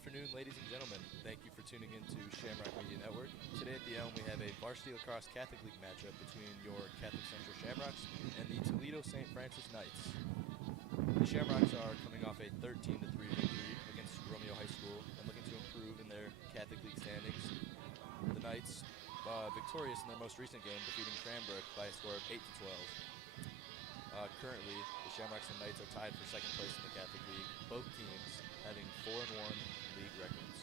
afternoon, ladies and gentlemen. Thank you for tuning in to Shamrock Media Network. Today at the Elm, we have a Varsity Lacrosse Catholic League matchup between your Catholic Central Shamrocks and the Toledo St. Knights. The Shamrocks are coming off a 13-3 victory against Romeo High School and looking to improve in their Catholic League standings. The Knights victorious in their most recent game, defeating Cranbrook by a score of 8-12. Currently, the Shamrocks and Knights are tied for second place in the Catholic League, both teams having 4-1 league records.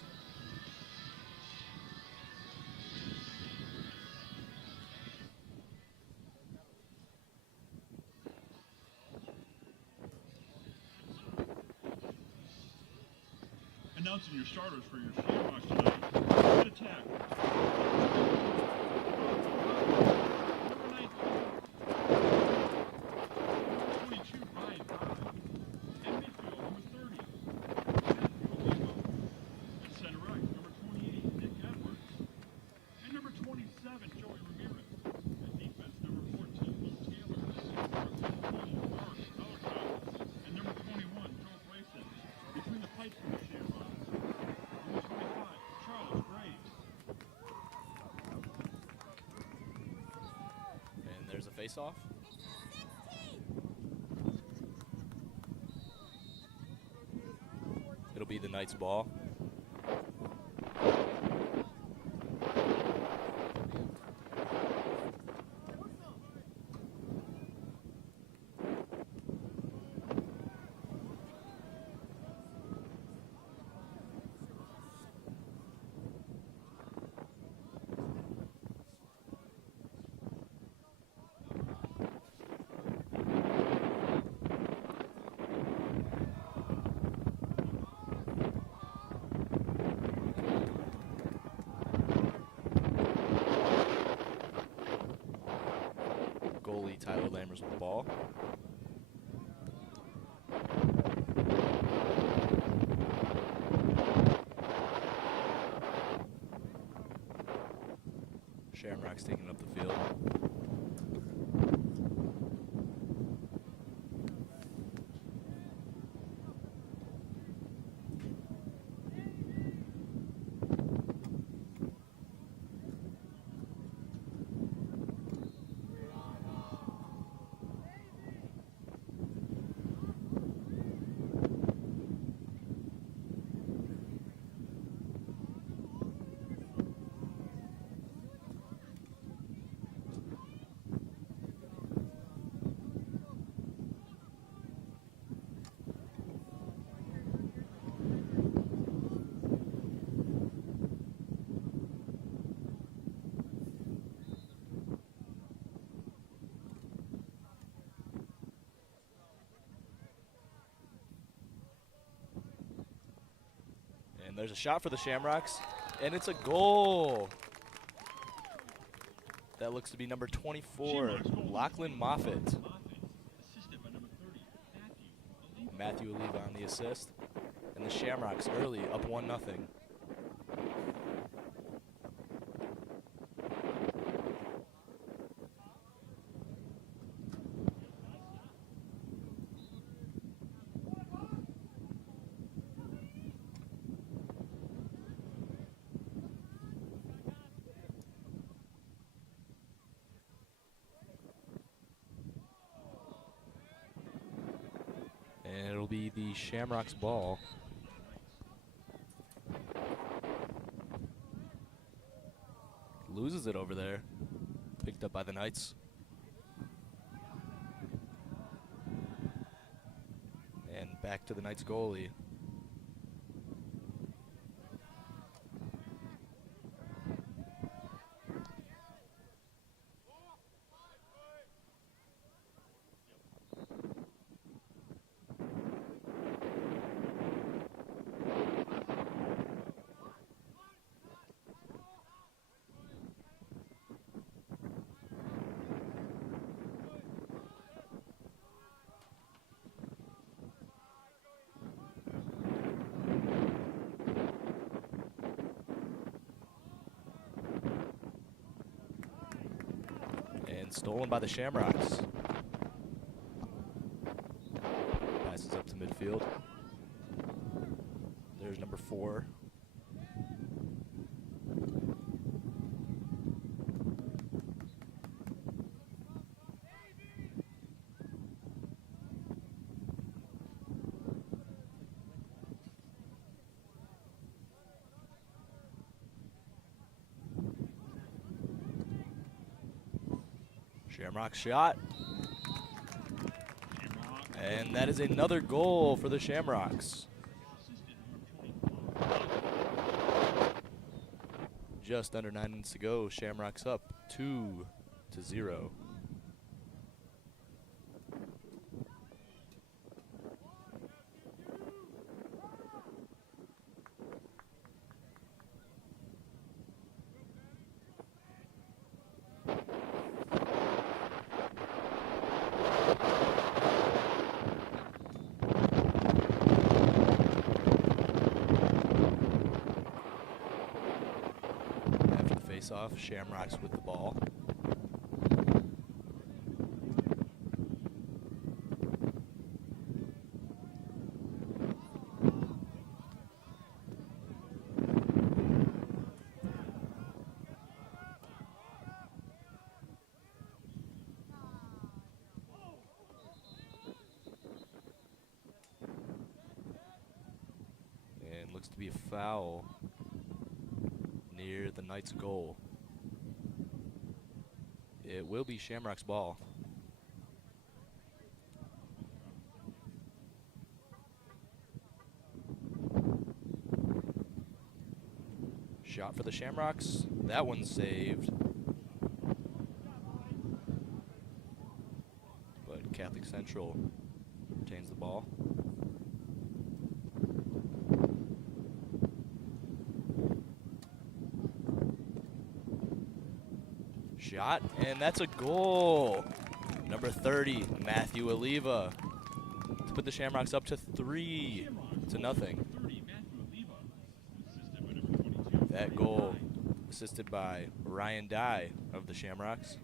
Announcing your starters for your Shamrocks tonight. Good attack. Number 19. 22, Ryan Bond. And midfield, number 30. Matthew Olivo. And center right, number 28, Nick Edwards. And number 27, Joey Ramirez. And defense, number 14, Luke Taylor. Number 15, Mark Ellicott. And number 21, Joe Grayson. Between the pipes for the Shamrocks. Number 25, Charles Graves. And there's a face-off. It'll be the Knights' ball. Goalie Tyler Lammers with the ball. Shamrocks taking up the field. And there's a shot for the Shamrocks, and it's a goal. That looks to be number 24, Lachlan Moffitt. Assisted by number 30, Matthew Oliva on the assist. And the Shamrocks early, up 1-0. And it'll be the Shamrocks' ball. Loses it over there. Picked up by the Knights. And back to the Knights goalie. And stolen by the Shamrocks. Passes up to midfield. There's number 4. Shamrock shot. And that is another goal for the Shamrocks. Just under 9 minutes to go. Shamrocks up 2-0. Off, Shamrocks with the ball. And looks to be a foul near the Knights' goal. It will be Shamrock's ball. Shot for the Shamrocks. That one's saved. But Catholic Central retains the ball. Shot, and that's a goal. Number 30, Matthew Oliva, to put the Shamrocks up to 3-0. That goal assisted by Ryan Dye of the Shamrocks.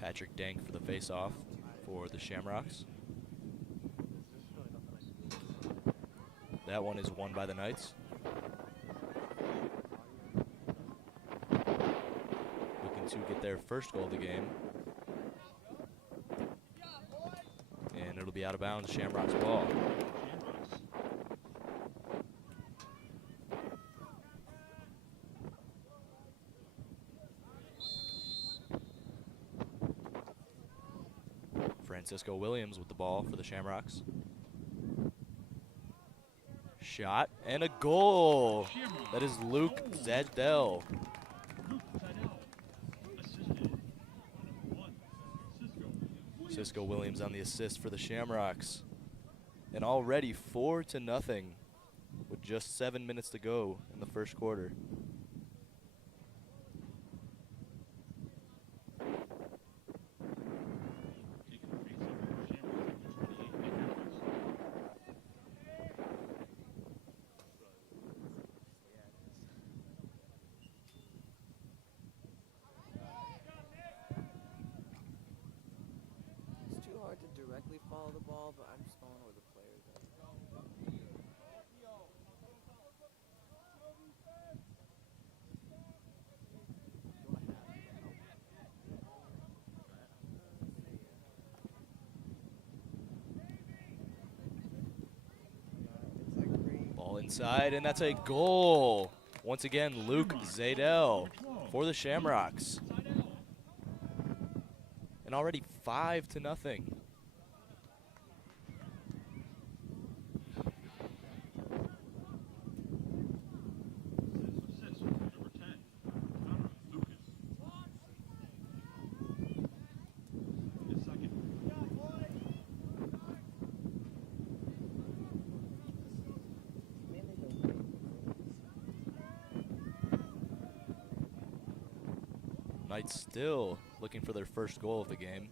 Patrick Dank for the face-off for the Shamrocks. That one is won by the Knights. Looking to get their first goal of the game. And it'll be out of bounds, Shamrocks ball. Francisco Williams with the ball for the Shamrocks. Shot and a goal. That is Luke Zadell. Cisco Williams on the assist for the Shamrocks. And already 4-0 with just 7 minutes to go in the first quarter. Follow the ball, but I'm just going where the players are. Ball inside, and that's a goal. Once again, Luke Zadell for the Shamrocks. And already 5-0. Knights still looking for their first goal of the game.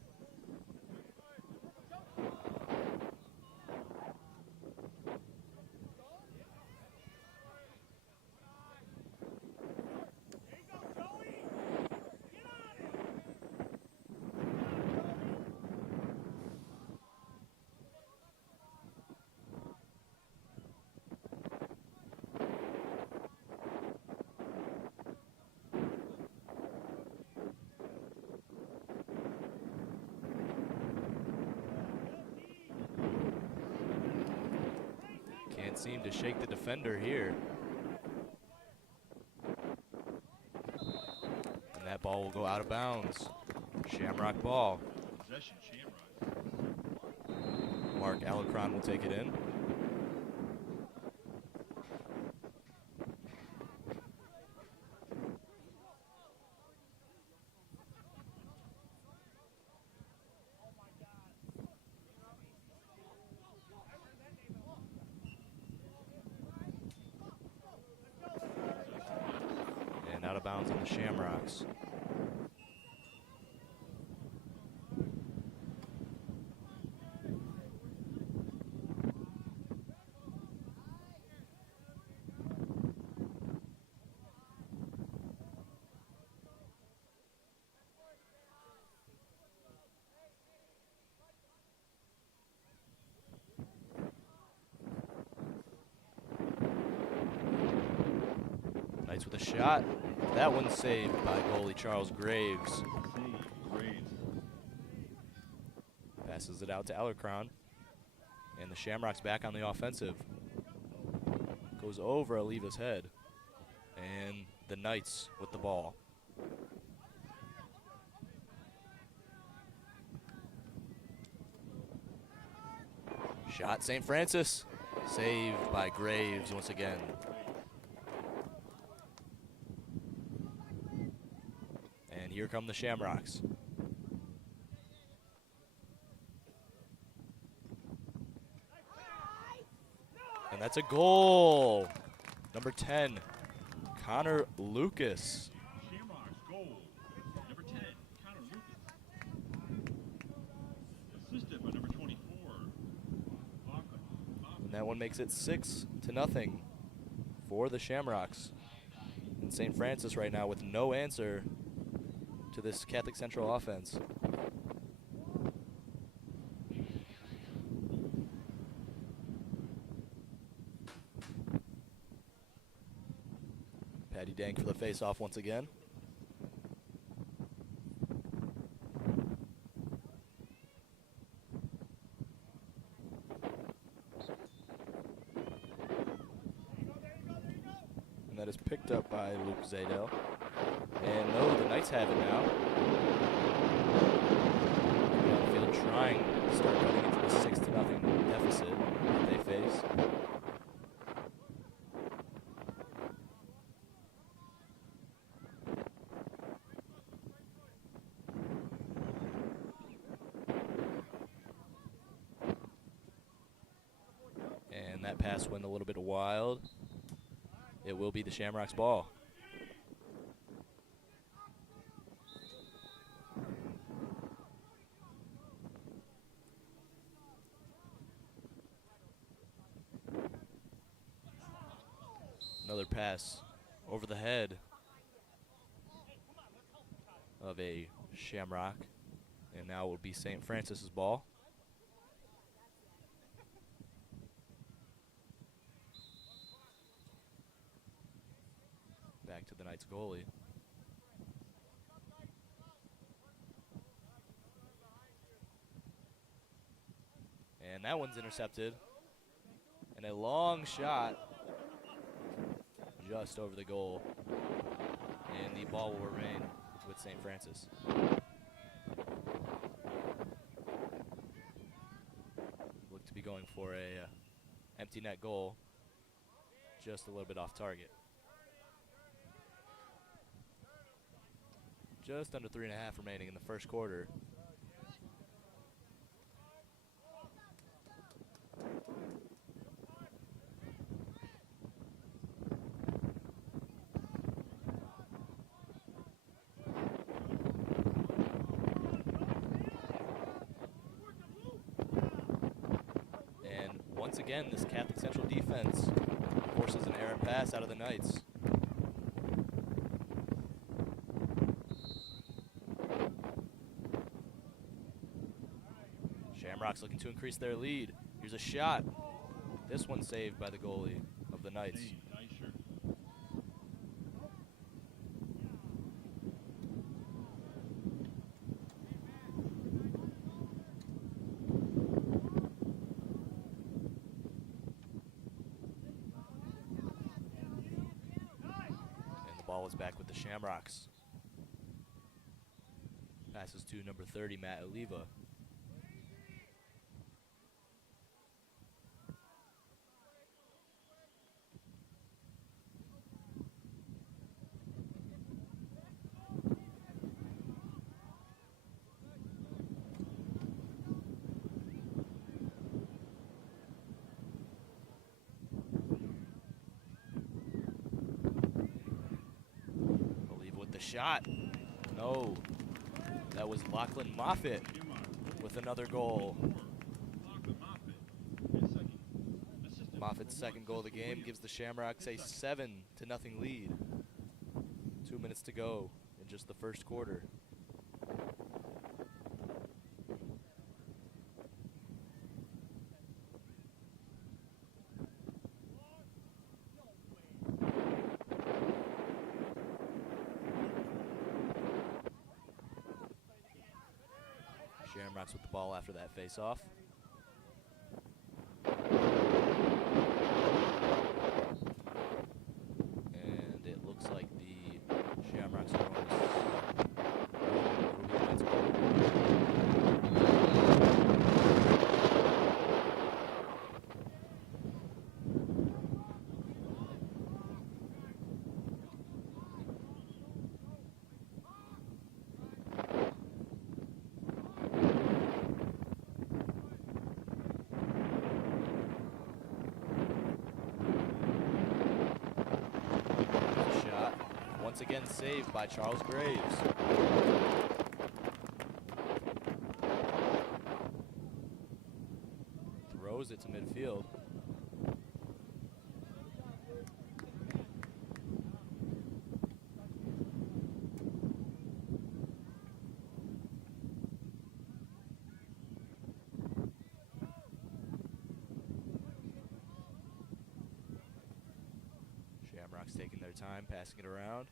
can't seem to shake the defender here. And that ball will go out of bounds. Shamrock ball. Possession, Shamrocks. Mark Alarcon will take it in. And out of bounds on the Shamrocks. Knights with a shot. That one's saved by goalie Charles Graves. Save, Graves. Passes it out to Alarcon. And the Shamrocks back on the offensive. Goes over Aliva's head. And the Knights with the ball. Shot St. Francis. Saved by Graves once again. And here come the Shamrocks. And that's a goal. Number 10, Connor Lucas. Shamrocks goal. Number 10, Connor Lucas. Assisted by number 24, And that one makes it 6-0 for the Shamrocks. And St. Francis right now with no answer to this Catholic Central offense. Patty Dank for the face-off once again. And that is picked up by Luke Zadel. And no, the Knights have it now. Field trying to start cutting into the 6-0 deficit that they face. And that pass went a little bit wild. It will be the Shamrocks' ball. Another pass over the head of a Shamrock. And now it will be St. Francis's ball. Back to the Knights goalie. And that one's intercepted. And a long shot just over the goal. And the ball will remain with St. Francis. Look to be going for a empty net goal. Just a little bit off target. Just under 3.5 remaining in the first quarter. And once again, this Catholic Central defense forces an errant pass out of the Knights. Shamrocks looking to increase their lead. Here's a shot. This one saved by the goalie of the Knights. Hey, nice shirt. is back with the Shamrocks. Passes to number 30, Matt Oliva. Shot. No. That was Lachlan Moffitt with another goal. Moffitt's second goal of the game gives the Shamrocks a 7-0 lead. 2 minutes to go in just the first quarter. Shamrocks with the ball after that face-off. And it looks like the Shamrocks are going to... Once again saved by Charles Graves. Throws it to midfield. Shamrocks taking their time, passing it around.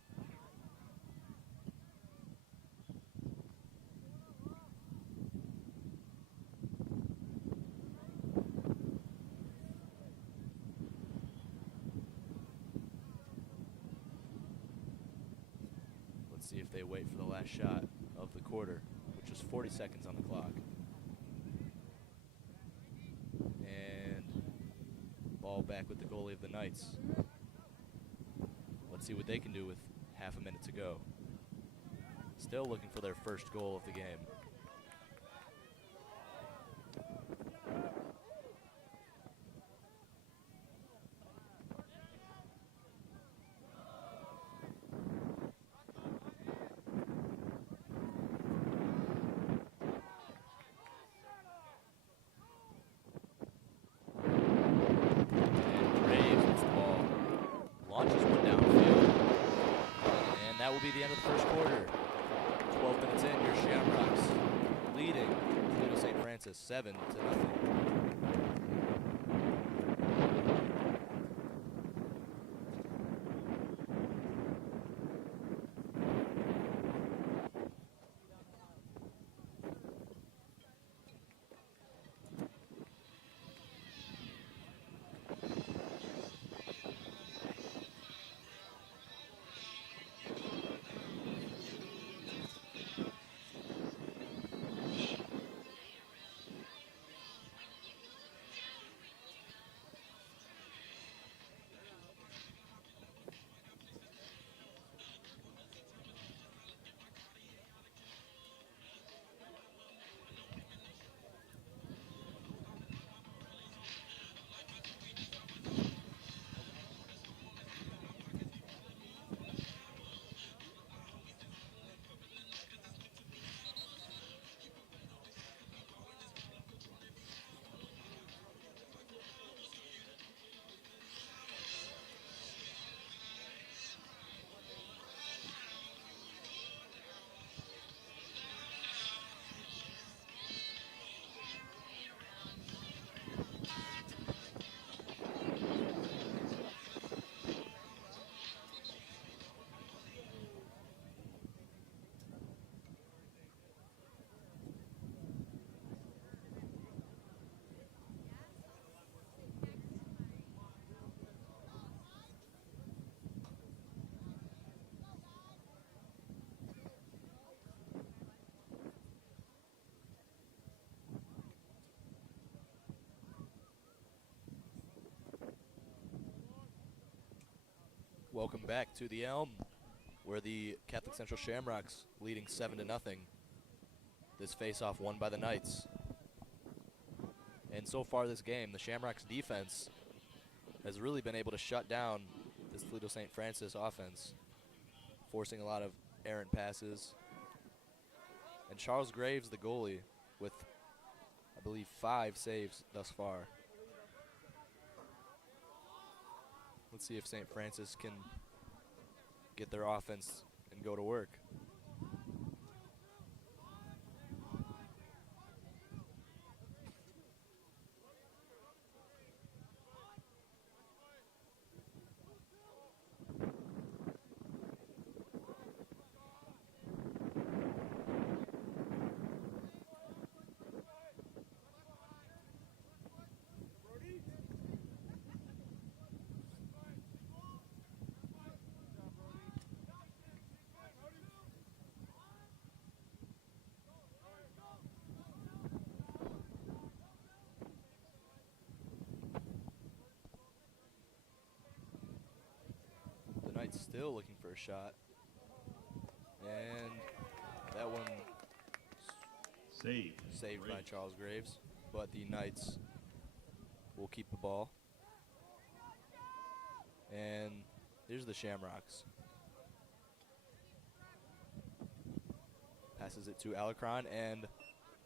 Let's see if they wait for the last shot of the quarter, which is 40 seconds on the clock. And ball back with the goalie of the Knights. Let's see what they can do with half a minute to go. Still looking for their first goal of the game. That will be the end of the first quarter. 12 minutes in, your Shamrocks leading Toledo St. Francis 7-0. Welcome back to the Elm, where the Catholic Central Shamrocks leading 7-0. This face-off won by the Knights. And so far this game, the Shamrocks defense has really been able to shut down this Toledo St. Francis offense, forcing a lot of errant passes. And Charles Graves, the goalie, with, I believe, 5 saves thus far. Let's see if St. Francis can get their offense and go to work. Still looking for a shot, and that one saved by Charles Graves, but the Knights will keep the ball. And here's the Shamrocks. Passes it to Alarcon and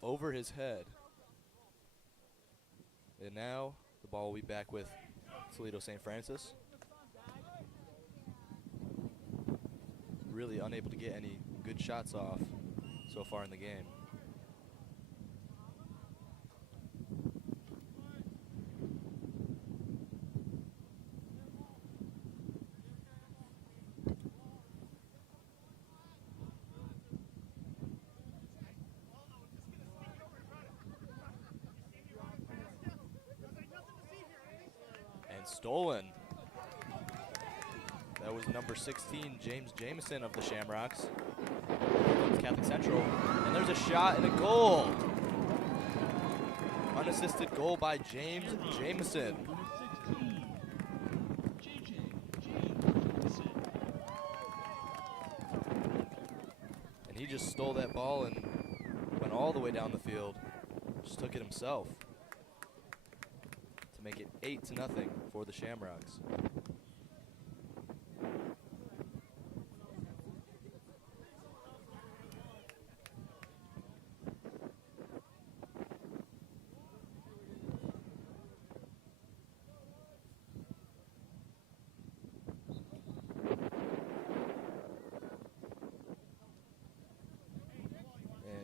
over his head. And now the ball will be back with Toledo St. Francis. Really unable to get any good shots off so far in the game. And stolen. That was number 16, James Jameson of the Shamrocks. Catholic Central. And there's a shot and a goal. Unassisted goal by James Jameson. And he just stole that ball and went all the way down the field. Just took it himself to make it 8-0 for the Shamrocks.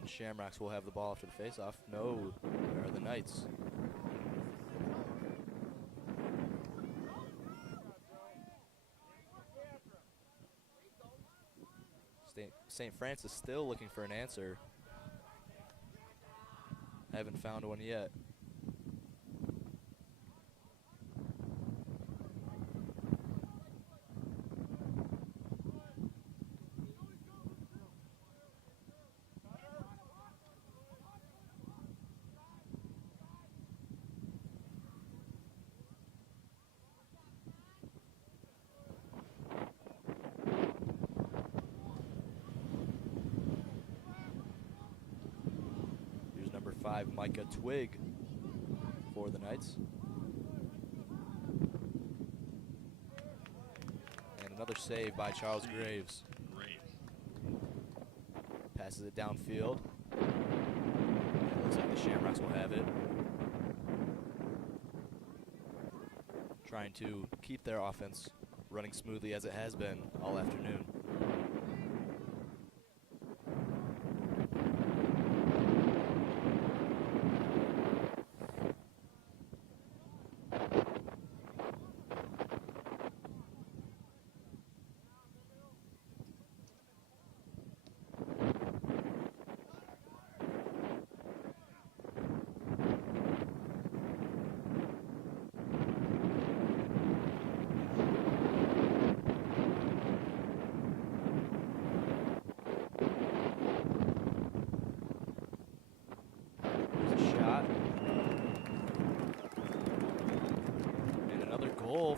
Shamrocks will have the ball after the faceoff. No, there are the Knights. St. Francis still looking for an answer. Haven't found one yet. Micah Twig for the Knights. And another save by Charles Graves. Passes it downfield. It looks like the Shamrocks will have it. Trying to keep their offense running smoothly as it has been all afternoon.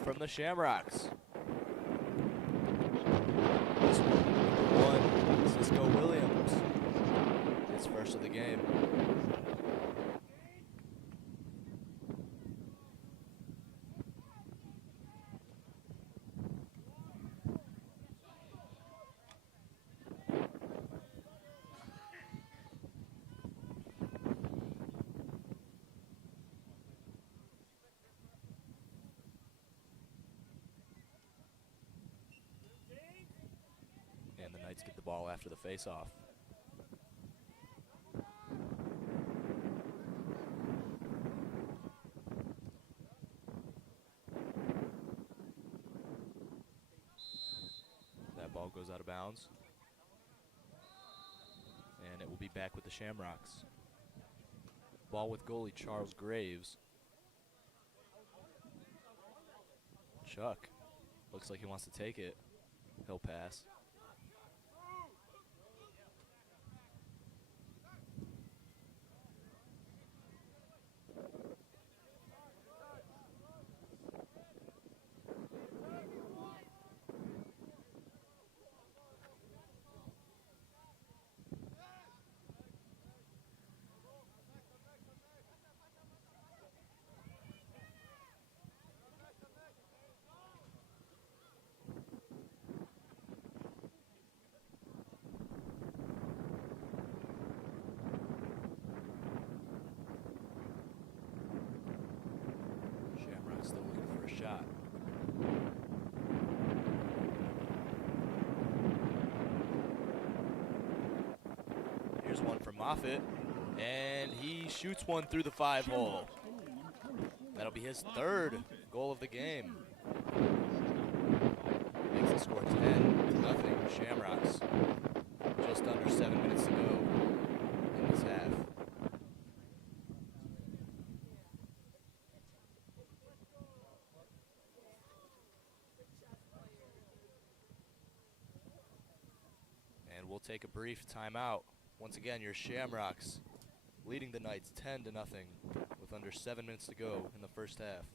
From the Shamrocks. His first of the game. And the Knights get the ball after the face-off. That ball goes out of bounds. And it will be back with the Shamrocks. Ball with goalie Charles Graves. Chuck looks like he wants to take it. He'll pass. Shamrock's still looking for a shot. Here's one for Moffitt, and he shoots one through the 5-hole. That'll be his third goal of the game. Makes the score 10-0 Shamrocks. Just under 7 minutes to go in this half. And we'll take a brief timeout. Once again, your Shamrocks leading the Knights 10-0 with under 7 minutes to go in the first half.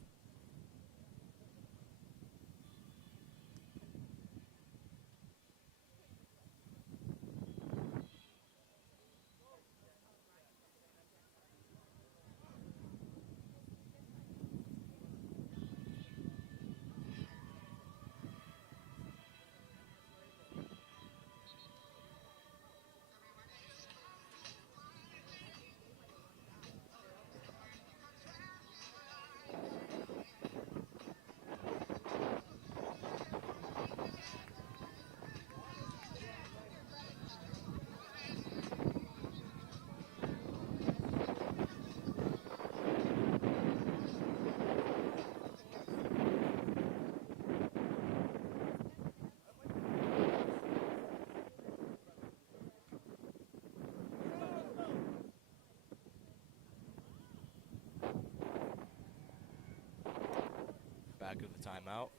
Back of the timeout.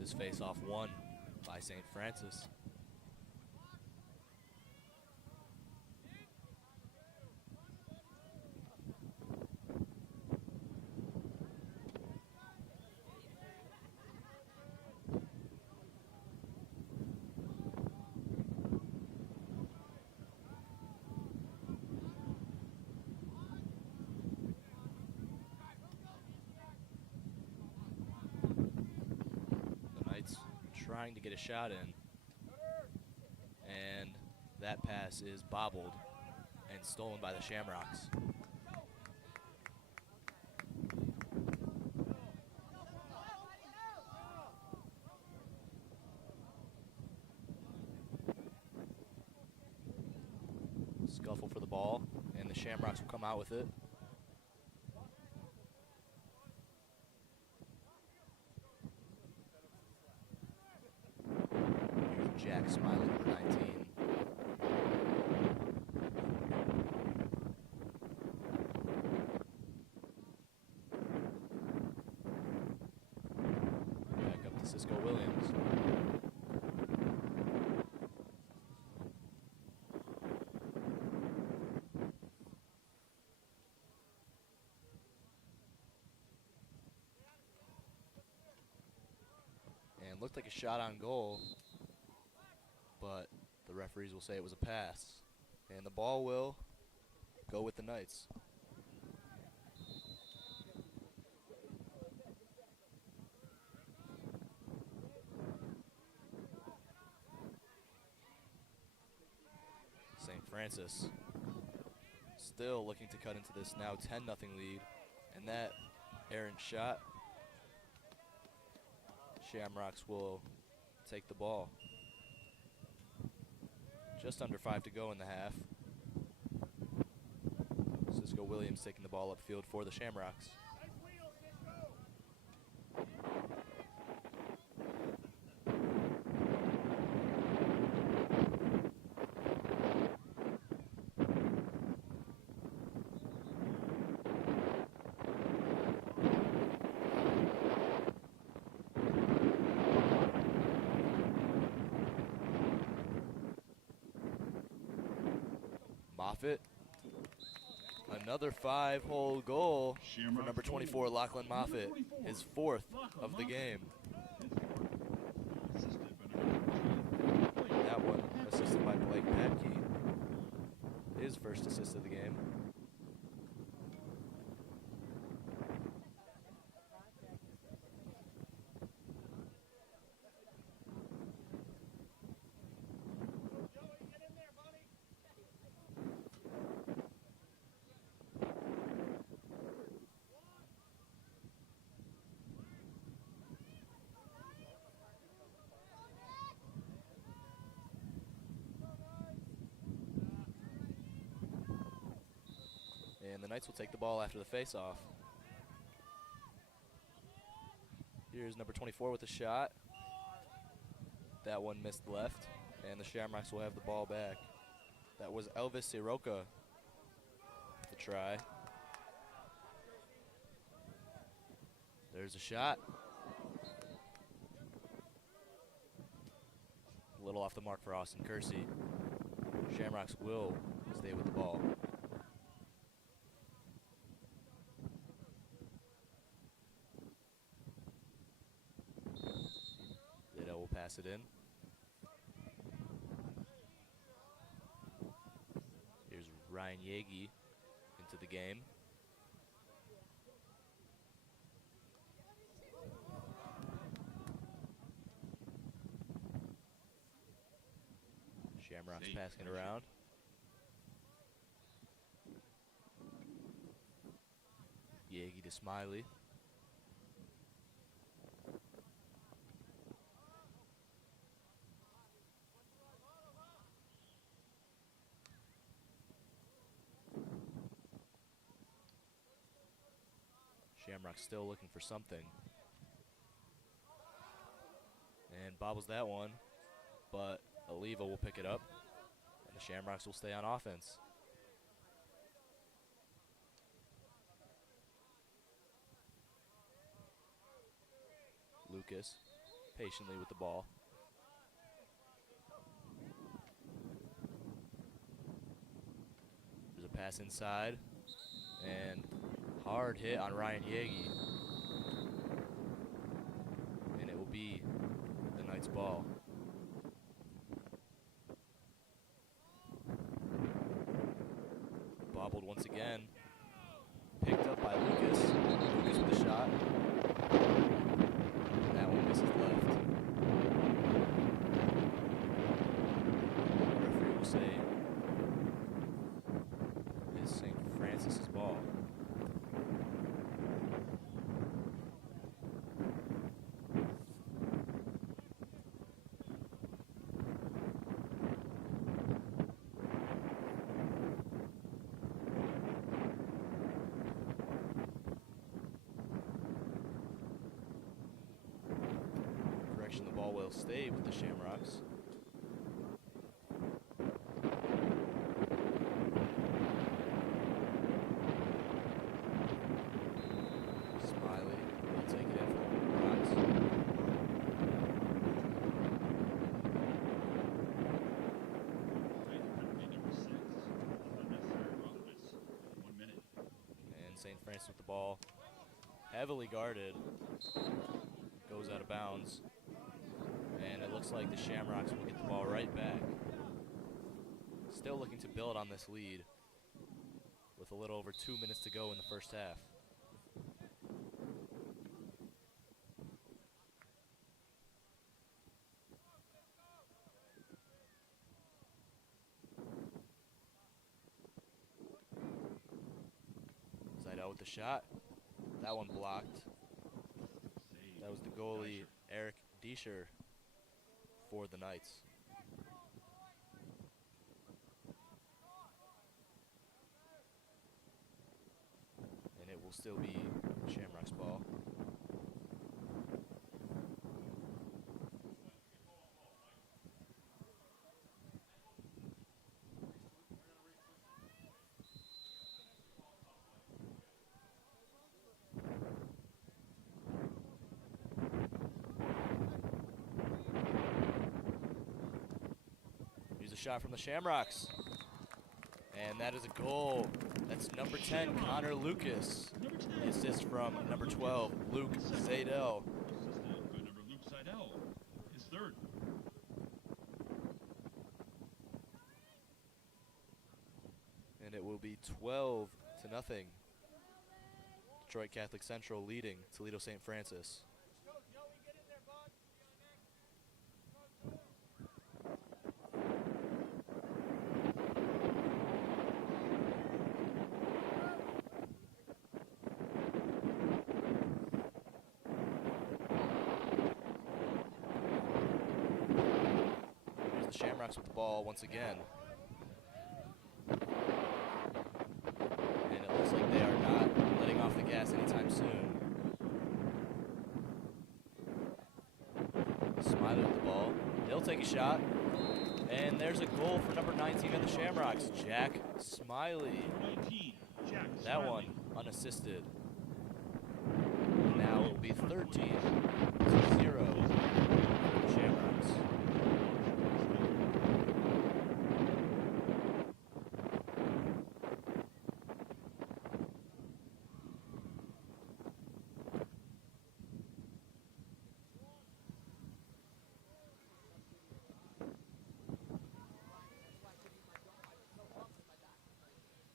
This face-off won by St. Francis. Trying to get a shot in, and that pass is bobbled and stolen by the Shamrocks. Scuffle for the ball, and the Shamrocks will come out with it. Jack Smiley, number 19. Back up to Cisco Williams. And looked like a shot on goal, but the Referees will say it was a pass. And the ball will go with the Knights. St. Francis still looking to cut into this now 10-0 lead. And that errant shot, Shamrocks will take the ball. Just under 5 to go in the half. Cisco Williams taking the ball upfield for the Shamrocks. Moffitt, another 5-hole goal for number 24, Lachlan Moffitt, his 4th of the game. That one assisted by Blake Padkey, his first assist of the game. And the Knights will take the ball after the face-off. Here's number 24 with a shot. That one missed left, and the Shamrocks will have the ball back. That was Elvis Siroka with the try. There's a shot. A little off the mark for Austin Kersey. Shamrocks will stay with the ball. Pass it in. Here's Ryan Yagi into the game. Shamrocks passing it around. Yagi to Smiley. Shamrock still looking for something. And bobbles that one, but Oliva will pick it up, and the Shamrocks will stay on offense. Lucas patiently with the ball. There's a pass inside, and hard hit on Ryan Yagi. And it will be the Knights' ball. Bobbled once again. Picked up by Lucas. Lucas with the shot. And that one misses left. The referee will say it is St. Francis's ball. The ball will stay with the Shamrocks. Smiley will take it in for the Rocks. And St. Francis with the ball, heavily guarded, goes out of bounds. And it looks like the Shamrocks will get the ball right back. still looking to build on this lead with a little over 2 minutes to go in the first half. Seidel with the shot. That one blocked. That was the goalie, Eric Diescher, for the Knights. And it will still be Shamrock's ball. Here's a shot from the Shamrocks. And that is a goal. That's number 10, Connor Lucas. The assist from number 12, Luke Seidel. Assisted by number Luke Seidel, his third. And it will be 12-0. Detroit Catholic Central leading Toledo St. Francis. Here's the Shamrocks with the ball once again. And it looks like they are not letting off the gas anytime soon. Smiley with the ball. He'll take a shot. And there's a goal for number 19 of the Shamrocks, Jack Smiley. 19, Jack That Smiley. one unassisted. Now it will be 13-0 for the Shamrocks.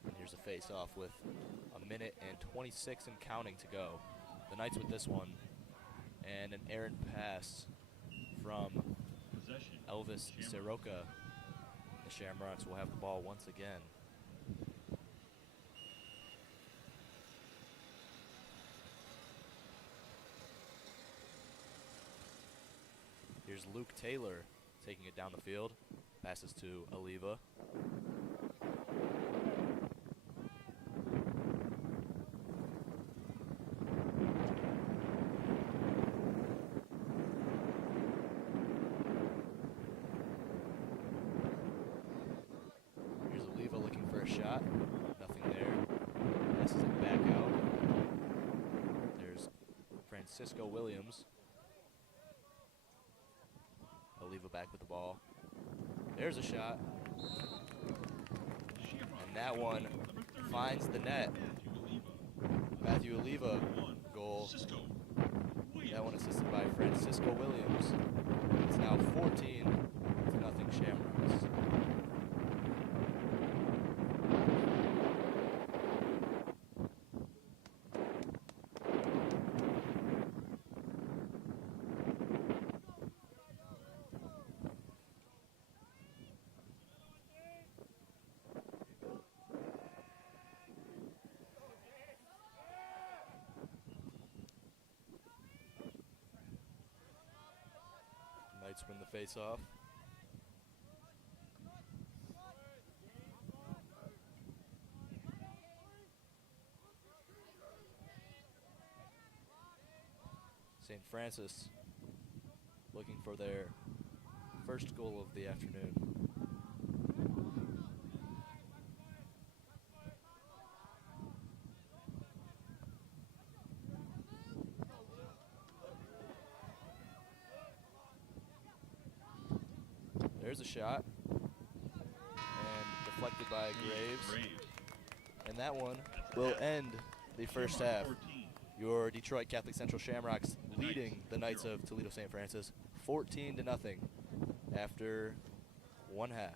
And here's a face-off with a minute and 26 and counting to go. The Knights with this one. And an errant pass from Possession. Elvis Shamrocks. Soroka. The Shamrocks will have the ball once again. Here's Luke Taylor taking it down the field. Passes to Oliva. Here's Oliva looking for a shot. Nothing there. Passes it back out. There's Francisco Williams. Oliva back with the ball. There's a shot. And that one finds the net. Matthew Oliva goal. That one assisted by Francisco Williams. It's now 14-0 Shamrocks. Knights win the face-off. St. Francis looking for their first goal of the afternoon. There's a shot. And deflected by Graves. And that one will end the first half. Your Detroit Catholic Central Shamrocks leading the Knights of Toledo St. Francis 14-0 after one half.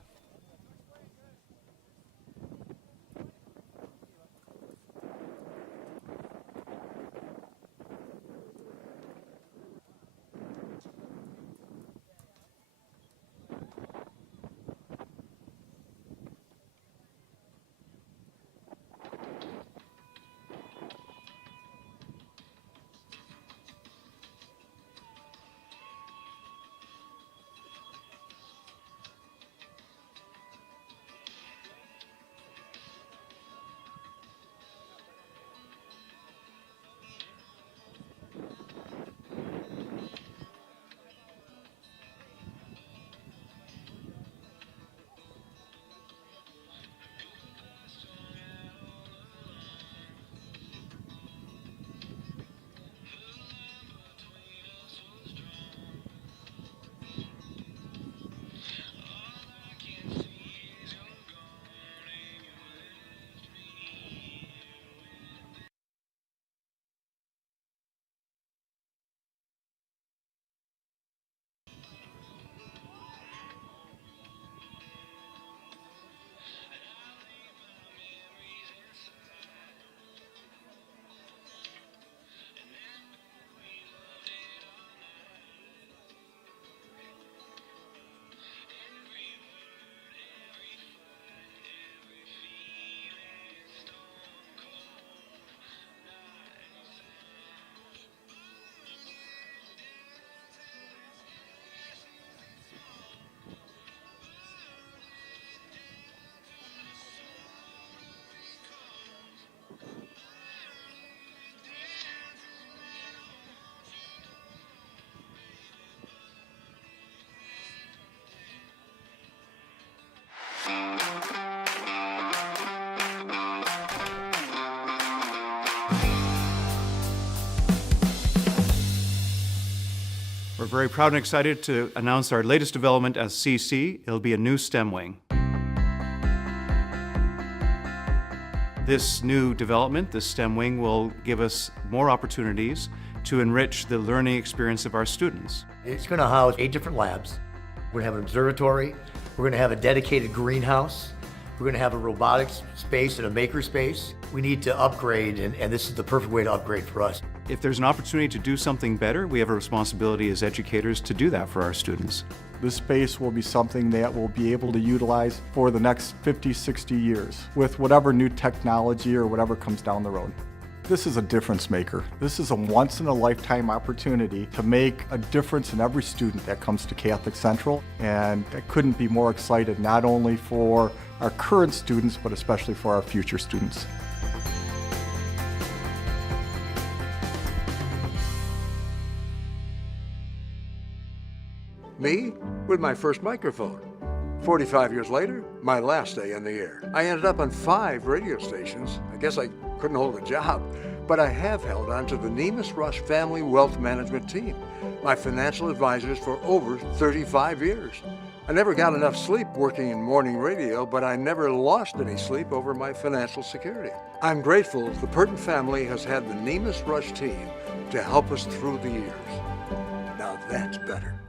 very proud and excited to announce our latest development as CC. It'll be a new STEM wing. This new development, this STEM wing, will give us more opportunities to enrich the learning experience of our students. It's going to house 8 different labs. We're going to have an observatory. We're going to have a dedicated greenhouse. We're going to have a robotics space and a maker space. We need to upgrade, and this is the perfect way to upgrade for us. If there's an opportunity to do something better, we have a responsibility as educators to do that for our students. This space will be something that we'll be able to utilize for the next 50, 60 years with whatever new technology or whatever comes down the road. This is a difference maker. This is a once-in-a-lifetime opportunity to make a difference in every student that comes to Catholic Central, and I couldn't be more excited not only for our current students, but especially for our future students. Me, with my first microphone. 45 years later, my last day in the air. I ended up on 5 radio stations. I guess I couldn't hold a job, but I have held on to the Nemus Rush Family Wealth Management Team, my financial advisors for over 35 years. I never got enough sleep working in morning radio, but I never lost any sleep over my financial security. I'm grateful the Purton family has had the Nemus Rush team to help us through the years. Now that's better.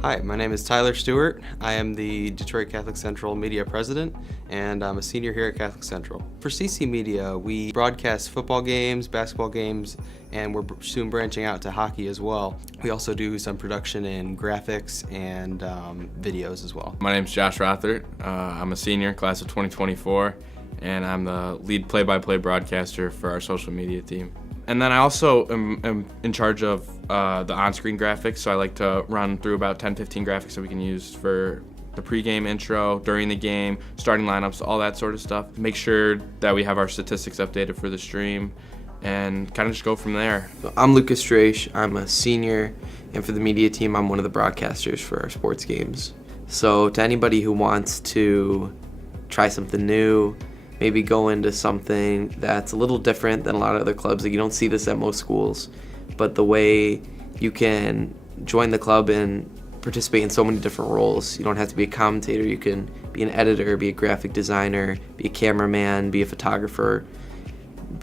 Hi, my name is Tyler Stewart. I am the Detroit Catholic Central Media President, and I'm a senior here at Catholic Central. For CC Media, we broadcast football games, basketball games, and we're soon branching out to hockey as well. We also do some production in graphics and videos as well. My name is Josh Rothert. I'm a senior, class of 2024, and I'm the lead play-by-play broadcaster for our social media team. And then I also am in charge of the on-screen graphics, so I like to run through about 10-15 graphics that we can use for the pregame intro, during the game, starting lineups, all that sort of stuff. Make sure that we have our statistics updated for the stream, and kind of just go from there. I'm Lucas Straish. I'm a senior, and for the media team, I'm one of the broadcasters for our sports games. So to anybody who wants to try something new, maybe go into something that's a little different than a lot of other clubs. Like, you don't see this at most schools, but the way you can join the club and participate in so many different roles. You don't have to be a commentator. You can be an editor, be a graphic designer, be a cameraman, be a photographer.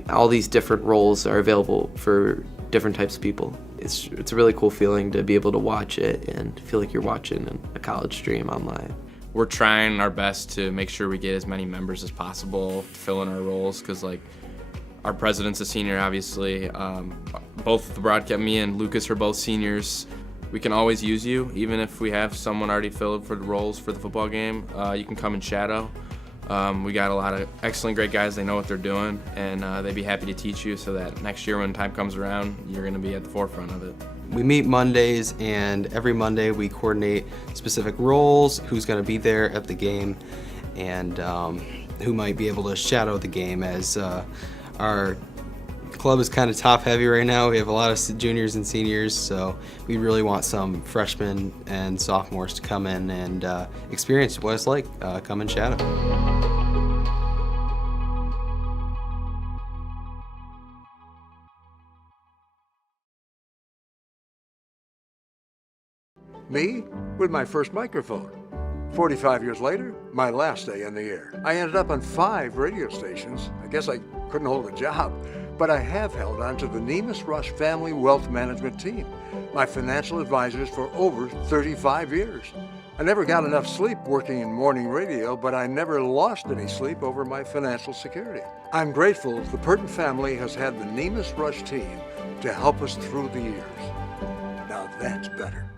All these different roles are available for different types of people. It's a really cool feeling to be able to watch it and feel like you're watching a college stream online. We're trying our best to make sure we get as many members as possible to fill in our roles, because like our president's a senior, obviously. Both the broadcast, me and Lucas are both seniors. We can always use you, even if we have someone already filled for the roles for the football game. You can come and shadow. We got a lot of excellent, great guys. They know what they're doing, and they'd be happy to teach you so that next year when time comes around, you're going to be at the forefront of it. We meet Mondays, and every Monday we coordinate specific roles, who's going to be there at the game, and who might be able to shadow the game, as our club is kind of top heavy right now. We have a lot of juniors and seniors, so we really want some freshmen and sophomores to come in and experience what it's like, come and shadow. Me, with my first microphone. 45 years later, my last day in the air. I ended up on 5 radio stations. I guess I couldn't hold a job, but I have held on to the Nemus Rush Family Wealth Management Team, my financial advisors for over 35 years. I never got enough sleep working in morning radio, but I never lost any sleep over my financial security. I'm grateful the Purton family has had the Nemus Rush team to help us through the years. Now that's better.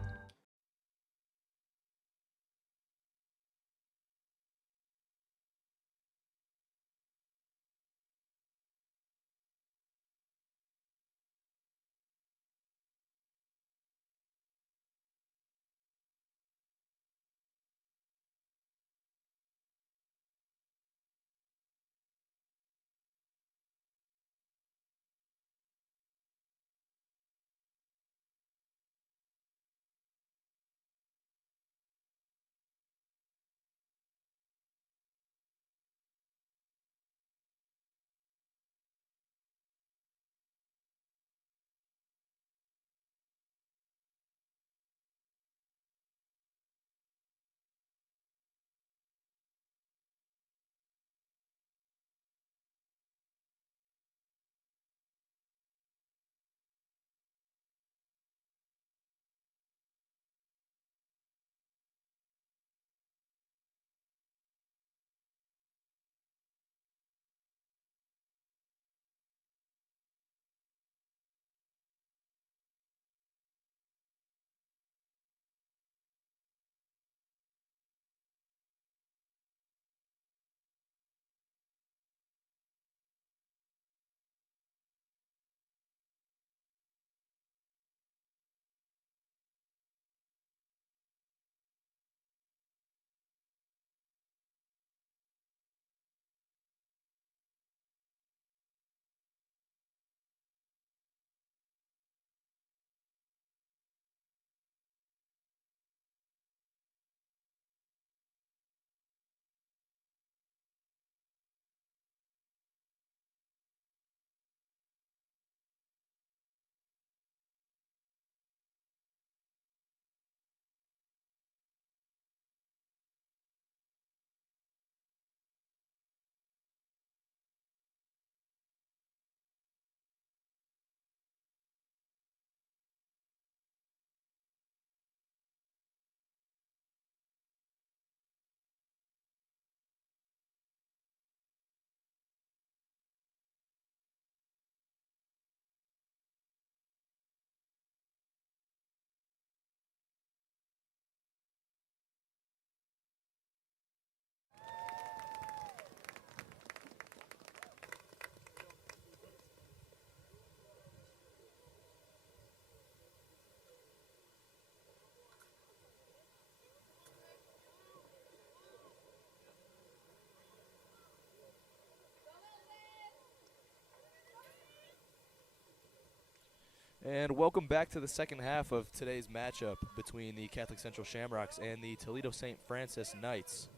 And welcome back to the second half of today's matchup between the Catholic Central Shamrocks and the Toledo St. Francis Knights.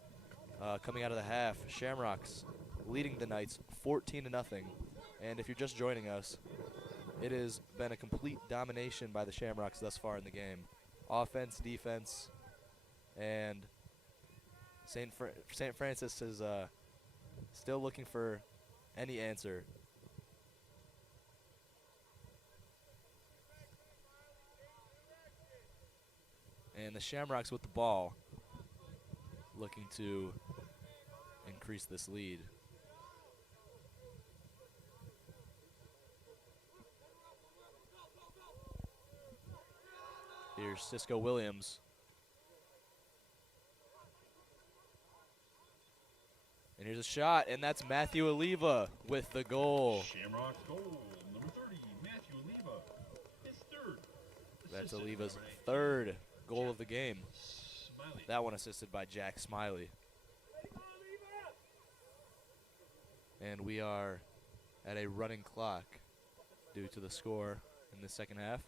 Coming out of the half, Shamrocks leading the Knights 14-0. And if you're just joining us, it has been a complete domination by the Shamrocks thus far in the game. Offense, defense, and St. Francis is still looking for any answer. And the Shamrocks with the ball, looking to increase this lead. Here's Cisco Williams. And here's a shot, and that's Matthew Oliva with the goal. Shamrock's goal, number 30, Matthew Oliva, his third. That's assisted Oliva's by third goal of the game. Smiley. That one assisted by Jack Smiley. And we are at a running clock due to the score in the second half.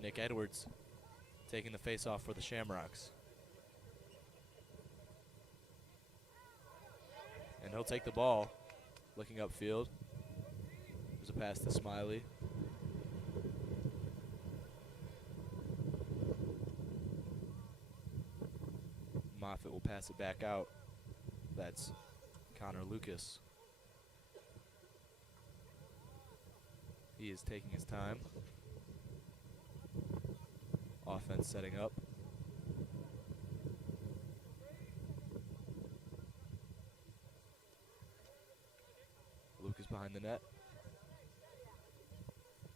Nick Edwards taking the face-off for the Shamrocks. And he'll take the ball, looking upfield. There's a pass to Smiley. Moffitt will pass it back out. That's Connor Lucas. He is taking his time. Offense setting up. Lucas behind the net.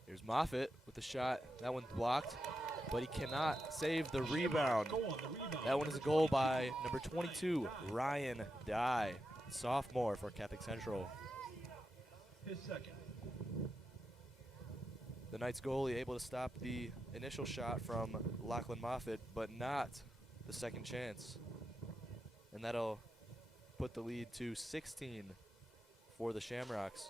Here's Moffitt with the shot. That one's blocked, but he cannot save the rebound. That one is a goal by number 22, Ryan Dye, sophomore for Catholic Central. His second. The Knights goalie able to stop the initial shot from Lachlan Moffitt, but not the second chance. And that'll put the lead to 16 for the Shamrocks.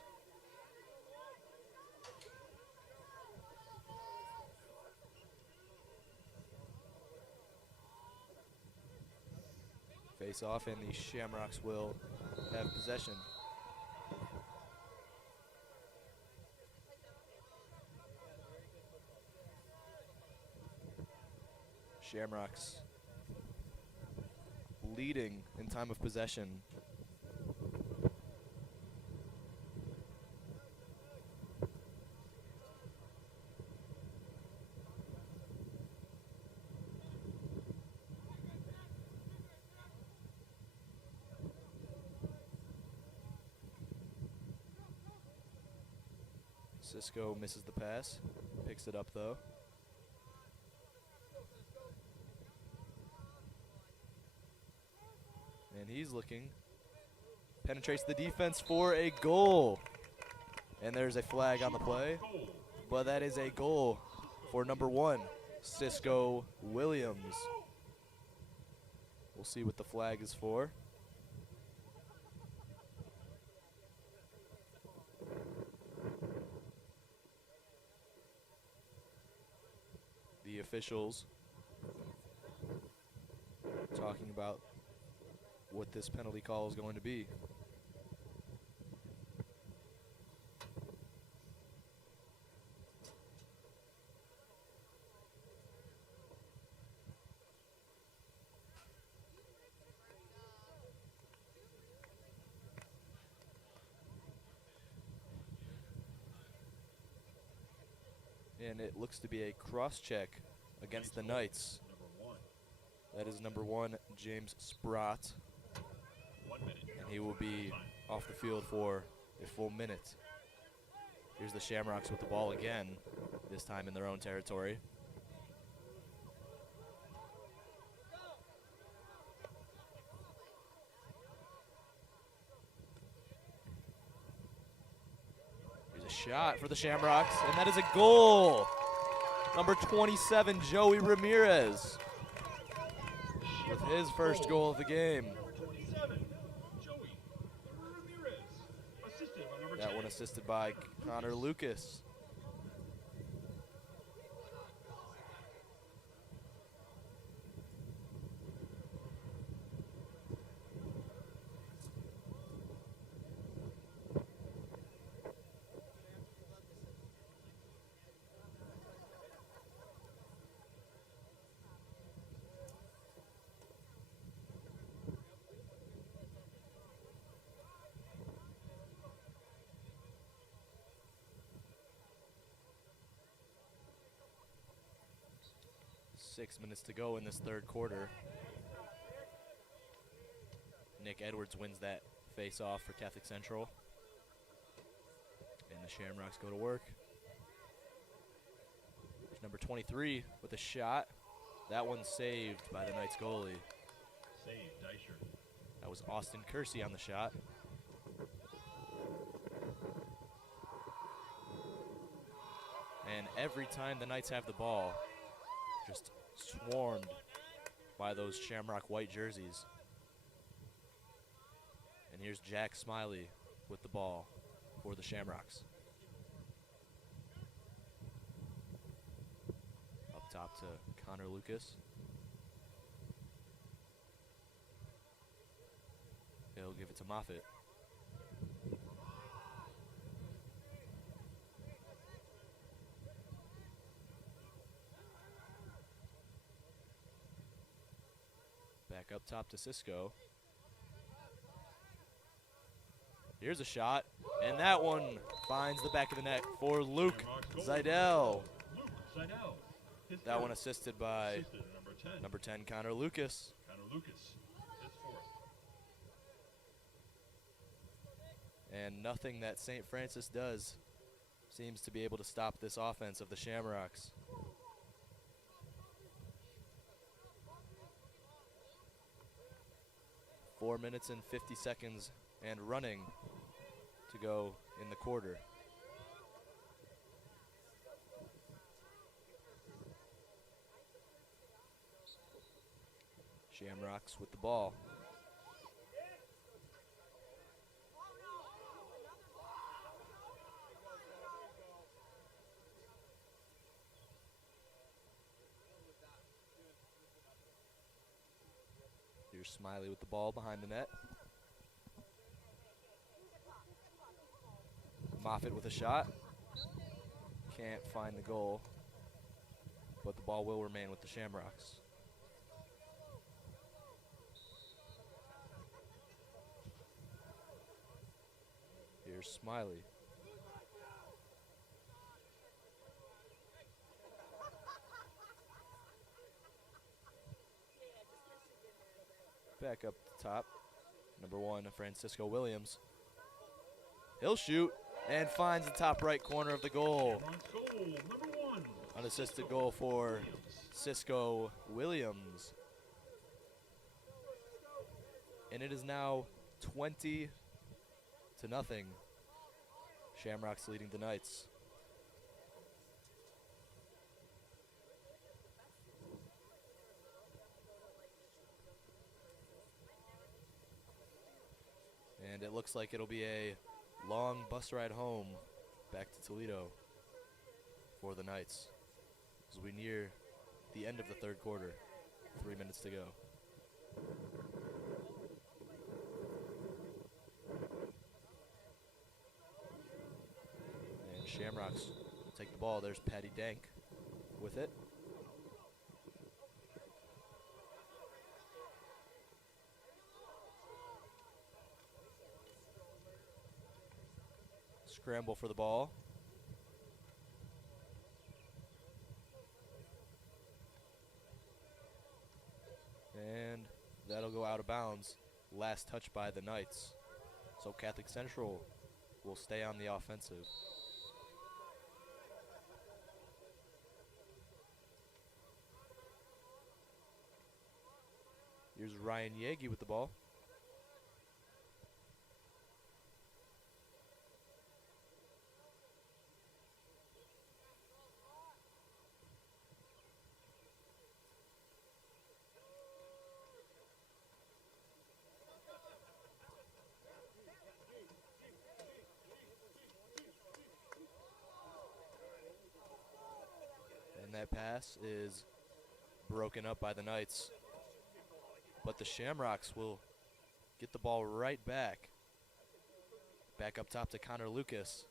Face off, and the Shamrocks will have possession. Shamrocks leading in time of possession. Cisco misses the pass, picks it up though. And he's looking, penetrates the defense for a goal. And there's a flag on the play, but that is a goal for number 1, Cisco Williams. We'll see what the flag is for. The officials talking about what this penalty call is going to be. And it looks to be a cross-check against the Knights. That is number 1, James Sprott. And he will be off the field for a full minute. Here's the Shamrocks with the ball again, this time in their own territory. Here's a shot for the Shamrocks, and that is a goal. Number 27, Joey Ramirez, with his first goal of the game. That one assisted by Connor Lucas. Six minutes to go in this third quarter. Nick Edwards wins that face-off for Catholic Central. And the Shamrocks go to work. There's number 23 with a shot. That one's saved by the Knights goalie. Save, Deischer. That was Austin Kersey on the shot. And every time the Knights have the ball, just swarmed by those Shamrock white jerseys. And here's Jack Smiley with the ball for the Shamrocks. Up top to Connor Lucas. He'll give it to Moffitt. Back up top to Cisco. Here's a shot, and that one finds the back of the net for Luke Zidell. Luke Zidell. His That third. one assisted by Assisted at number 10, Connor Lucas. Connor Lucas. His fourth. And nothing that St. Francis does seems to be able to stop this offense of the Shamrocks. Four minutes and 50 seconds and running to go in the quarter. Shamrocks with the ball. Here's Smiley with the ball behind the net. Moffitt with a shot. Can't find the goal, but the ball will remain with the Shamrocks. Here's Smiley. Back up top, number 1, Francisco Williams. He'll shoot and finds the top right corner of the goal. Shamrock's goal, number 1. Unassisted goal for Cisco Williams. And it is now 20-0. Shamrocks leading the Knights. And it looks like it'll be a long bus ride home back to Toledo for the Knights as we near the end of the third quarter. 3 minutes to go. And Shamrocks will take the ball. There's Patty Dank with it. Scramble for the ball. And that'll go out of bounds. Last touch by the Knights. So Catholic Central will stay on the offensive. Here's Ryan Yagi with the ball. And that pass is broken up by the Knights. But the Shamrocks will get the ball right back. Back up top to Connor Lucas.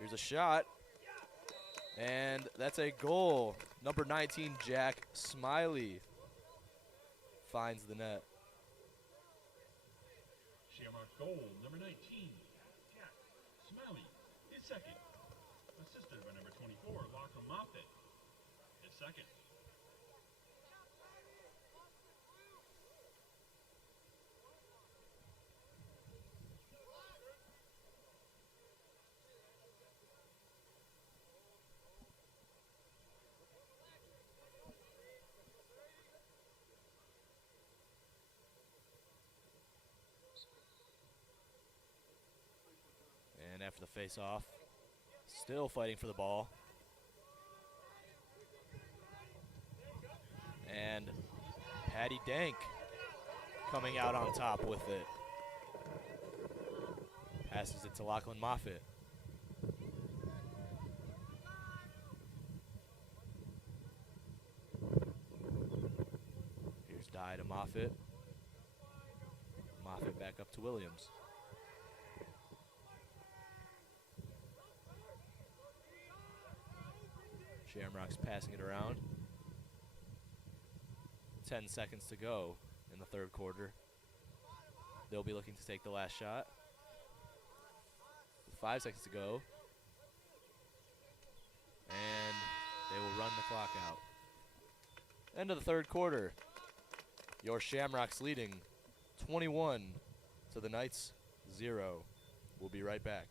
Here's a shot. And that's a goal. Number 19, Jack Smiley, finds the net. Shamrock goal, number 19, Jack Smiley is second. Assisted by number 24, Lachlan Moffitt is second. And after the face-off, still fighting for the ball. And Patty Dank coming out on top with it. Passes it to Lachlan Moffitt. Here's Dye to Moffitt. Moffitt back up to Williams. Shamrocks passing it around. 10 seconds to go in the third quarter. They'll be looking to take the last shot. 5 seconds to go. And they will run the clock out. End of the third quarter. Your Shamrocks leading 21 to the Knights 0. We'll be right back.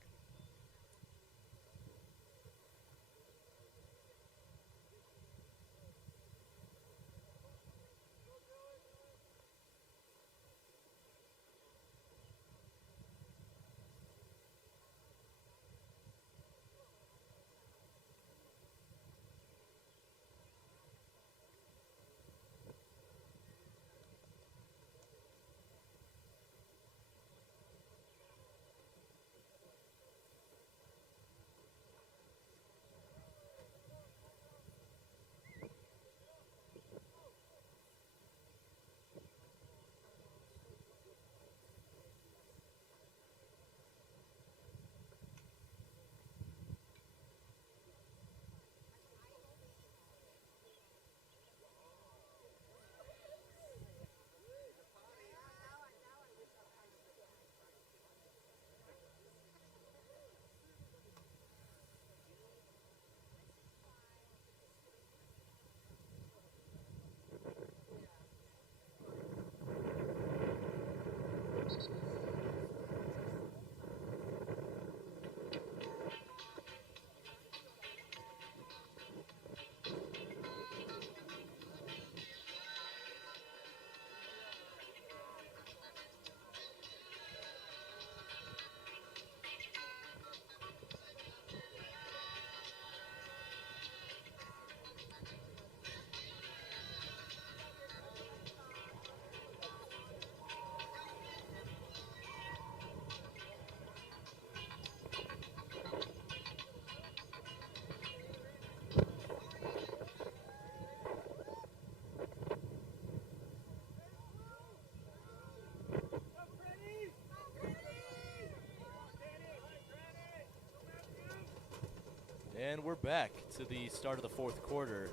And we're back to the start of the fourth quarter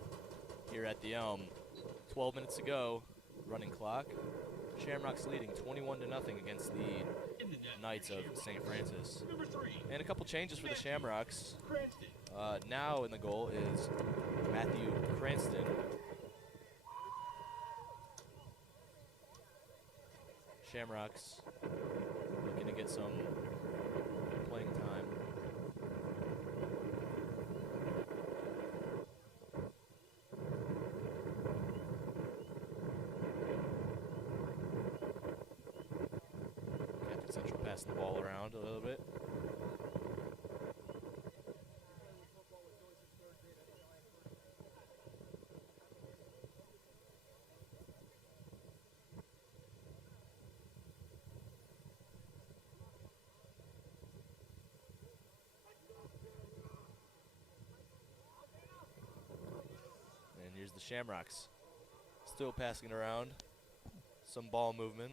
here at the Elm. 12 minutes to go, running clock. Shamrocks leading 21-0 against the Knights of St. Francis. And a couple changes for the Shamrocks. Now in the goal is Matthew Cranston. Shamrocks looking to get some playing time. Catholic Central passing the ball around a little bit. Shamrocks. Still passing it around. Some ball movement.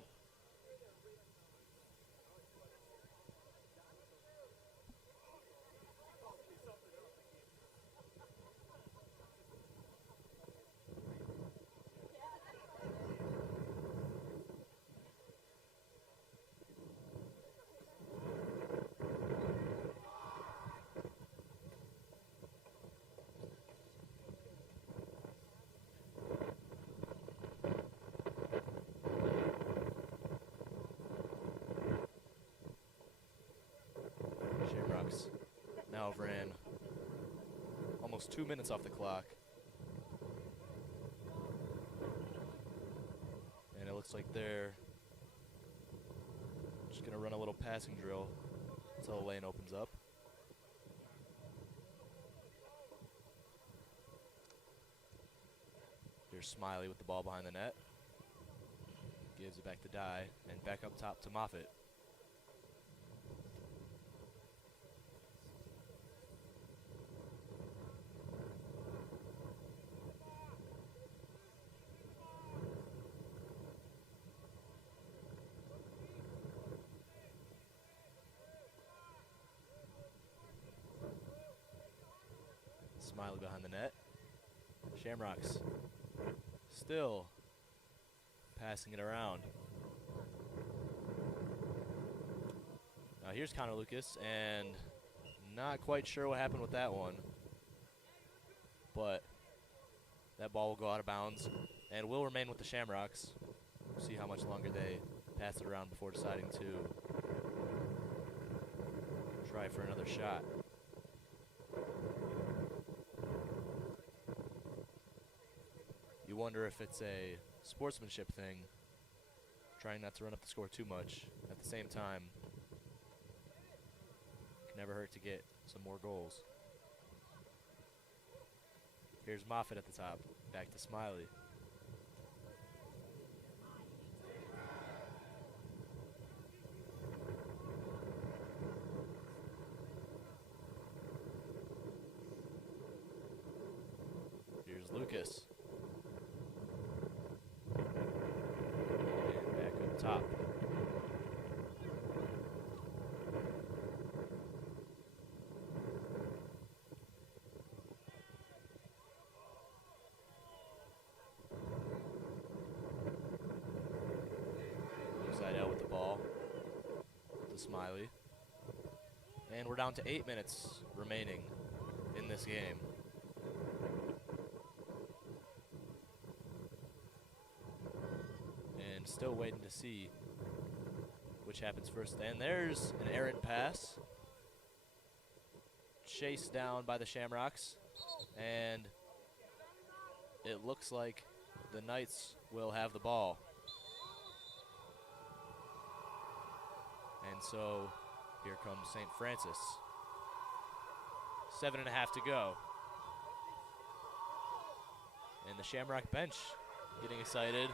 Shamrocks now have ran almost 2 minutes off the clock. And it looks like they're just going to run a little passing drill until the lane opens up. Here's Smiley with the ball behind the net. Gives it back to Dye and back up top to Moffitt. Smiley behind the net. Shamrocks still passing it around. Now here's Connor Lucas, and not quite sure what happened with that one. But that ball will go out of bounds and will remain with the Shamrocks. We'll see how much longer they pass it around before deciding to try for another shot. You wonder if it's a sportsmanship thing, trying not to run up the score too much. At the same time, can never hurt to get some more goals. Here's Moffitt at the top, back to Smiley. Here's Lucas. And back up top. Side out with the ball to Smiley. And we're down to 8 minutes remaining in this game. And still waiting to see which happens first. And there's an errant pass. Chased down by the Shamrocks. And it looks like the Knights will have the ball. And so here comes St. Francis. 7.5 to go. And the Shamrock bench getting excited.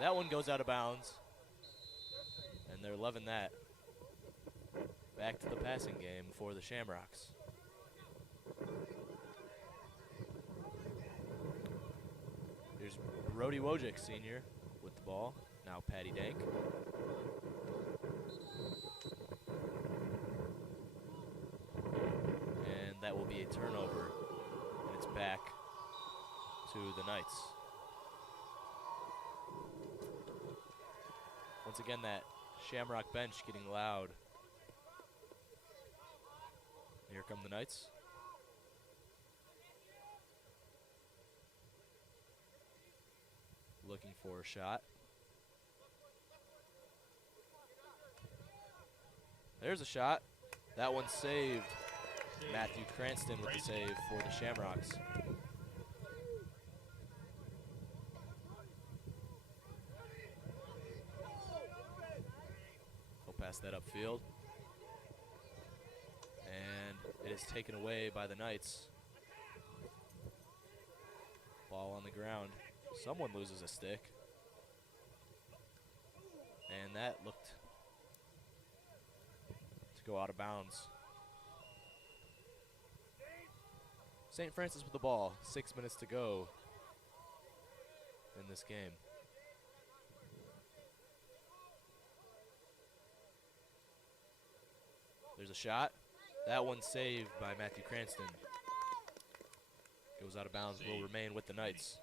That one goes out of bounds. And they're loving that. Back to the passing game for the Shamrocks. Here's Brody Wojcik, senior, with the ball. Now Patty Dank. And that will be a turnover. And it's back to the Knights. Once again, that Shamrock bench getting loud. Here come the Knights. Looking for a shot. There's a shot. That one's saved. Matthew Cranston with the save for the Shamrocks. He'll pass that upfield. And it is taken away by the Knights. Ball on the ground. Someone loses a stick. And that looked to go out of bounds. St. Francis with the ball. 6 minutes to go in this game. There's a shot. That one's saved by Matthew Cranston. Goes out of bounds, will remain with the Knights.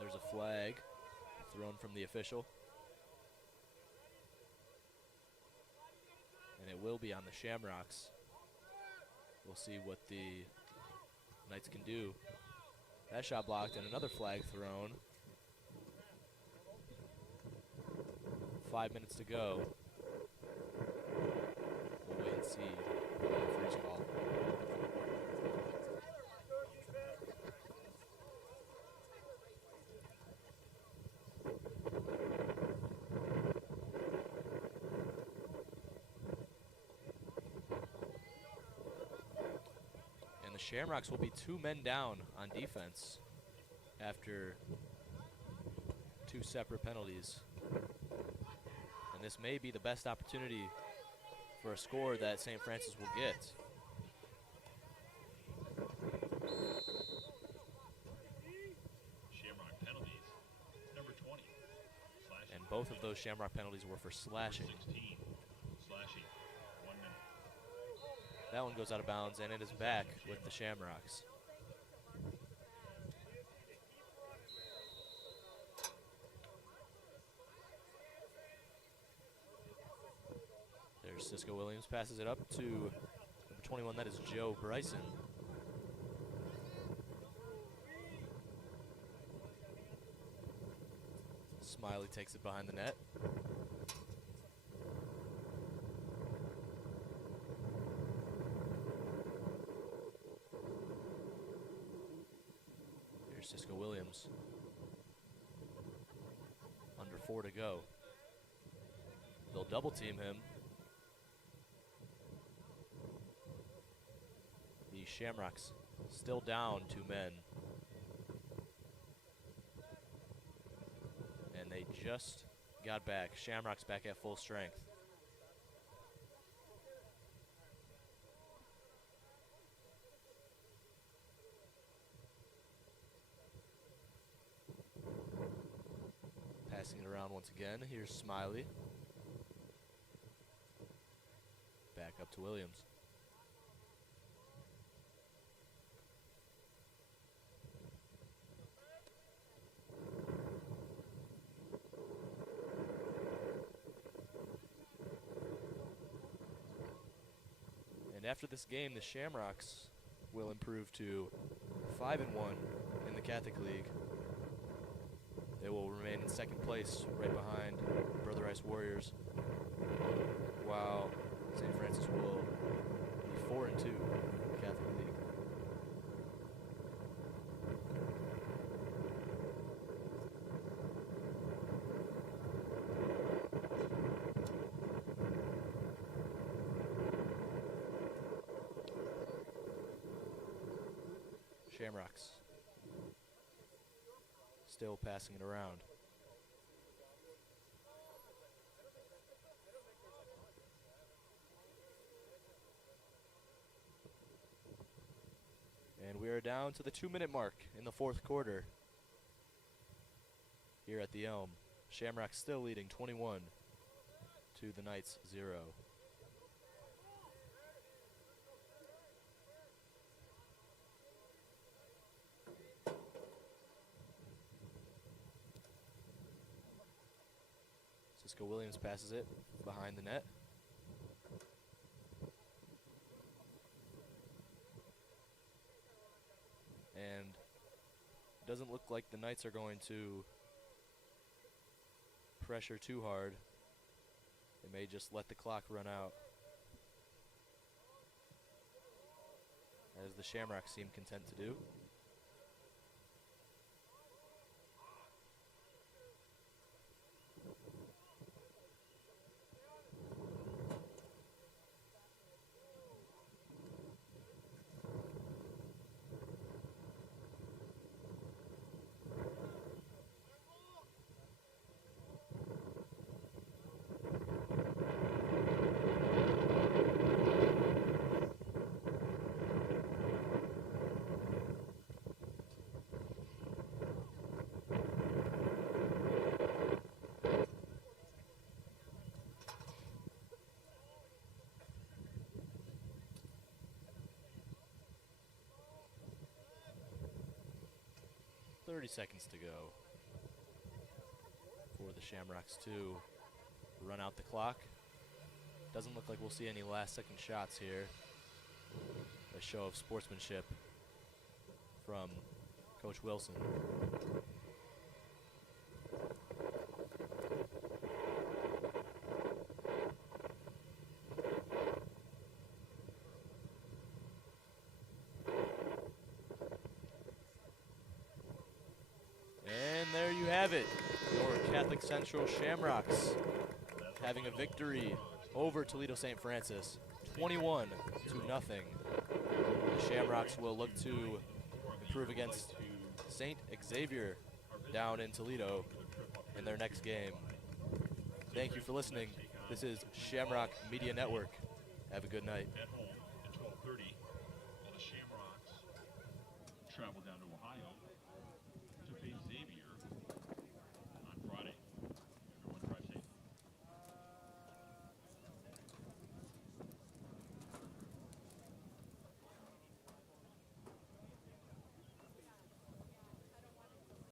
There's a flag thrown from the official. And it will be on the Shamrocks. We'll see what the Knights can do. That shot blocked and another flag thrown. 5 minutes to go. We'll wait and see the referee's call. And the Shamrocks will be 2 men down on defense after 2 separate penalties. And this may be the best opportunity for a score that St. Francis will get. Shamrock penalties. Number 20. Slashing. And both of those Shamrock penalties were for slashing. 16. Slashing. 1 minute. That one goes out of bounds, and it is back with the Shamrocks. There's Cisco Williams, passes it up to number 21, that is Joe Bryson. Smiley takes it behind the net. Here's Cisco Williams. Under 4 to go. They'll double team him. The Shamrocks still down 2 men. And they just got back. Shamrocks back at full strength. Passing it around once again. Here's Smiley. Back up to Williams. And after this game, the Shamrocks will improve to 5-1 in the Catholic League. They will remain in second place, right behind Brother Rice Warriors, while St. Francis will be 4-2 in the Catholic League. Shamrocks still passing it around. And we are down to the 2-minute mark in the 4th quarter here at the Elm. Shamrocks still leading 21 to the Knights 0. Cisco Williams passes it behind the net. And it doesn't look like the Knights are going to pressure too hard. They may just let the clock run out, as the Shamrocks seem content to do. 30 seconds to go for the Shamrocks to run out the clock. Doesn't look like we'll see any last-second shots here. A show of sportsmanship from Coach Wilson. And there you have it, your Catholic Central Shamrocks having a victory over Toledo St. Francis, 21-0. The Shamrocks will look to improve against St. Xavier down in Toledo in their next game. Thank you for listening. This is Shamrock Media Network. Have a good night. At home at 12:30, while the Shamrocks travel down to Ohio